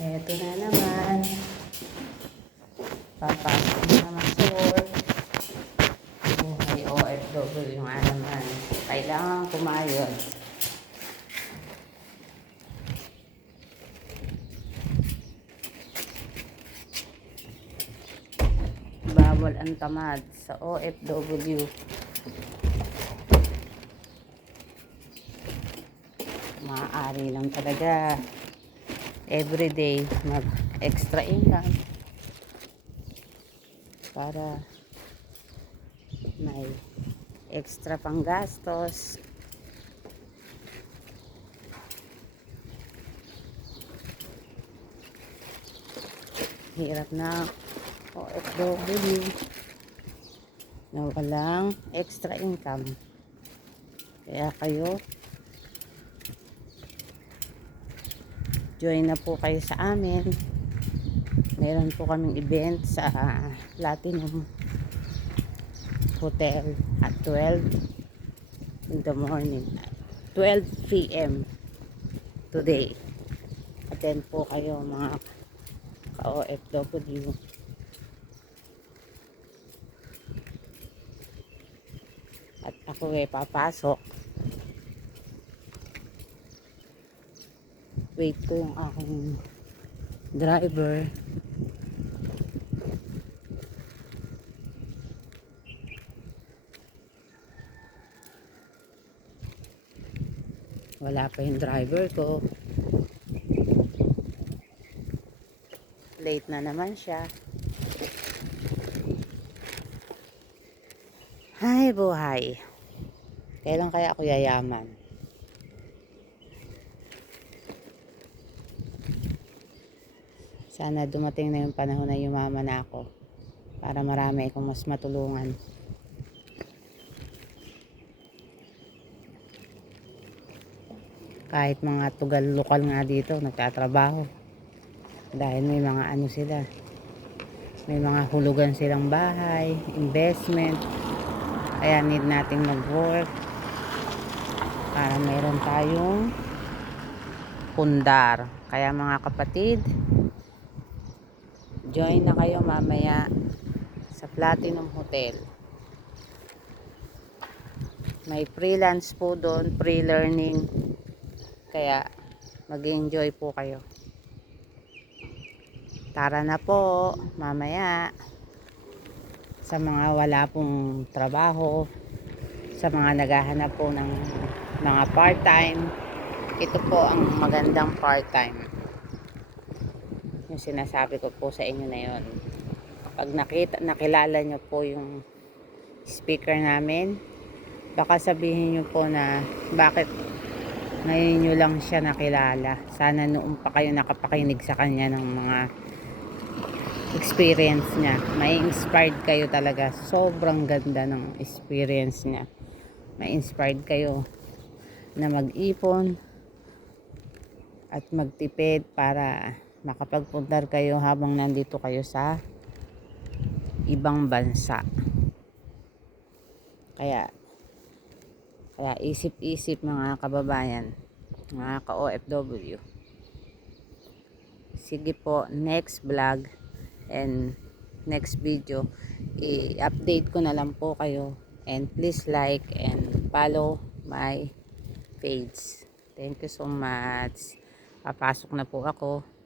Eto na naman. Papasok na naman sa work. Buhay OFW nga naman. Kailangan kumayod. Bawal ang tamad sa OFW. Maaari lang talaga everyday mag extra income para may extra pang gastos. Hirap na OFW na walang extra income. Kaya kayo join na po kayo sa amin. Meron po kaming event sa Platinum Hotel at 12 in the morning, 12 p.m. today. Attend po kayo mga ka-OFW. At ako papasok. Wait ko yung aking driver. Wala pa yung driver ko. Late na naman siya. Hay buhay. Kailan kaya ako yayaman? Sana dumating na yung panahon na yumaman na ako para marami akong mas matulungan. Kahit mga tugal lokal nga dito nagtatrabaho dahil may mga ano sila, may mga hulugan silang bahay, investment, kaya need nating mag work para mayroon tayong pundar. Kaya mga kapatid, join na kayo mamaya sa Platinum Hotel. May freelance po doon, pre-learning. Kaya mag-enjoy po kayo. Tara na po mamaya. Sa mga wala pong trabaho, sa mga naghahanap po ng mga part-time, ito po ang magandang part-time. Yung sinasabi ko po sa inyo na yun. Pag nakilala nyo po yung speaker namin, baka sabihin nyo po na bakit ngayon nyo lang siya nakilala. Sana noon pa kayo nakapakinig sa kanya ng mga experience niya. May inspired kayo talaga. Sobrang ganda ng experience niya. May inspired kayo na mag-ipon at magtipid para makapagpundar kayo habang nandito kayo sa ibang bansa. Kaya isip-isip mga kababayan, mga ka-OFW. Sige po, next vlog and next video, i-update ko na lang po kayo. And please like and follow my page. Thank you so much. Papasok na po ako.